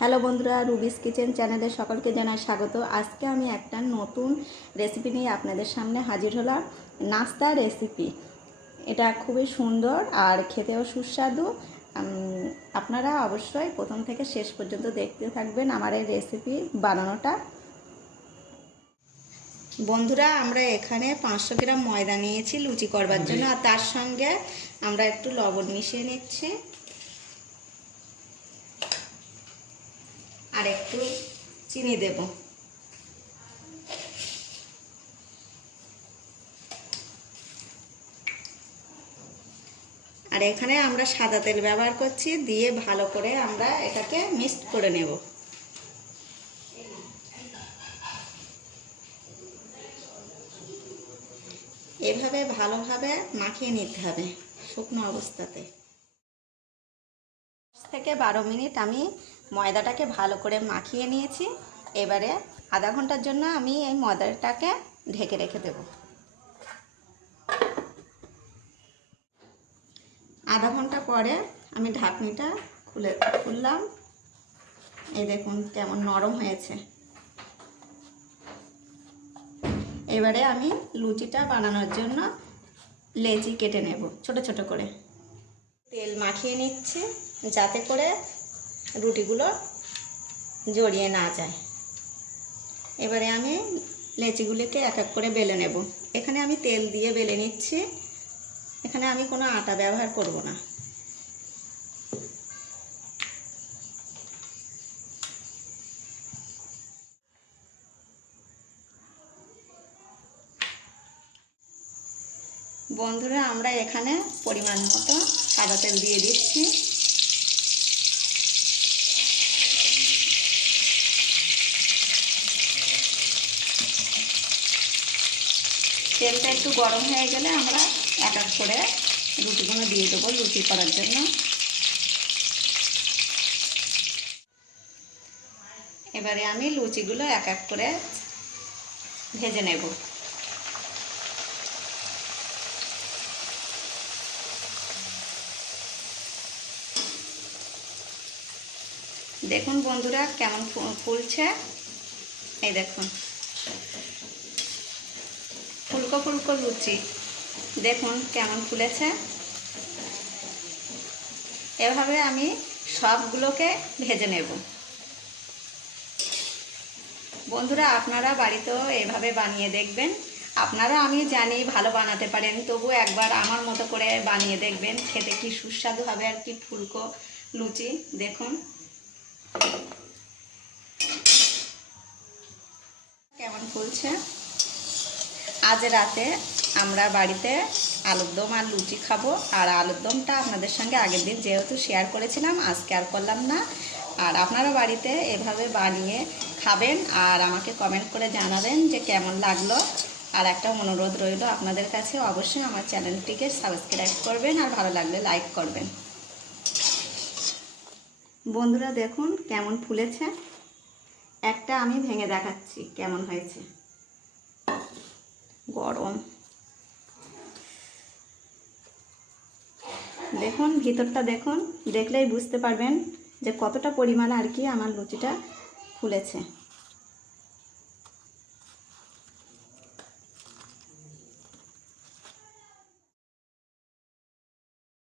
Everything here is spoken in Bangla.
হ্যালো বন্ধুরা, রুবিস কিচেন চ্যানেলে সকলকে জানাই স্বাগত। আজকে আমি একটা নতুন রেসিপি নিয়ে আপনাদের সামনে হাজির হলাম নাস্তা রেসিপি এটা খুবই সুন্দর আর খেতেও সুস্বাদু। আপনারা অবশ্যই প্রথম থেকে শেষ পর্যন্ত দেখতে থাকবেন আমার এই রেসিপি বানানোটা। বন্ধুরা, আমরা এখানে পাঁচশো গ্রাম ময়দা নিয়েছি লুচি করবার জন্য, আর তার সঙ্গে আমরা একটু লবণ মিশিয়ে নিচ্ছি। আর একটু চিনি দেব। আর এখানে আমরা সাদা তেল ব্যবহার করছি, দিয়ে ভালো করে আমরা এটাকে মিক্সড করে নেব। এভাবে ভালোভাবে মাখিয়ে নিতে হবে শুকনো অবস্থাতে। দশ থেকে বারো মিনিট আমি ময়দাটাকে ভালো করে মাখিয়ে নিয়েছি। এবারে আধা ঘণ্টার জন্য আমি এই ময়দাটাকে ঢেকে রেখে দেব। আধা ঘণ্টা পরে আমি ঢাকনিটা খুলে খুললাম। এই দেখুন কেমন নরম হয়েছে। এবারে আমি লুচিটা বানানোর জন্য লেচি কেটে নেব, ছোট ছোট করে। তেল মাখিয়ে নিচ্ছে, যাতে করে রুটিগুলো জড়িয়ে না যায়। এবারে আমি লেচিগুলিকে এক এক করে বেলে নেব। এখানে আমি তেল দিয়ে বেলে নিচ্ছি। এখানে আমি কোনো আটা ব্যবহার করব না। বন্ধুরা, আমরা এখানে পরিমাণ মতো সাদা তেল দিয়ে দিচ্ছি। তেলটা একটু গরম হয়ে গেলে আমরা এক এক করে রুটিগুলো দিয়ে দেবো লুচি করার জন্য। এবারে আমি লুচিগুলো এক এক করে ভেজে নেব। দেখুন বন্ধুরা কেমন ফুলছে। এই দেখুন। ফুলকো ফুলকো লুচি। দেখুন কেমন ফুলেছে। এভাবে আমি সবগুলোকে ভেজে নেব। বন্ধুরা, আপনারা বাড়িতেও এভাবে বানিয়ে দেখবেন। আপনারা আমি জানি ভালো বানাতে পারেন তবু একবার আমার মতো করে বানিয়ে দেখবেন। খেতে কি সুস্বাদু হবে আর কি ফুলকো লুচি, দেখুন। কেমন ফুলছে? আজ রাতে আমরা বাড়িতে আলুর দম আর লুচি খাব। আর আলুর দমটা আপনাদের সঙ্গে আগের দিন যেহেতু শেয়ার করেছিলাম, আজকে আর করলাম না। আর আপনারা বাড়িতে এভাবে বানিয়ে খাবেন আর আমাকে কমেন্ট করে জানাবেন যে কেমন লাগল। আর একটা অনুরোধ রইল আপনাদের কাছে, অবশ্যই আমার চ্যানেলটিকে সাবস্ক্রাইব করবেন আর ভালো লাগলে লাইক করবেন। বন্ধুরা দেখুন কেমন ফুলেছে। একটা আমি ভেঙে দেখাচ্ছি, কেমন হয়েছে। গরম। দেখুন, ভিতরটা দেখুন, দেখলেই বুঝতে পারবেন যে কতটা পরিমাণ আর কি আমার লুচিটা ফুলেছে।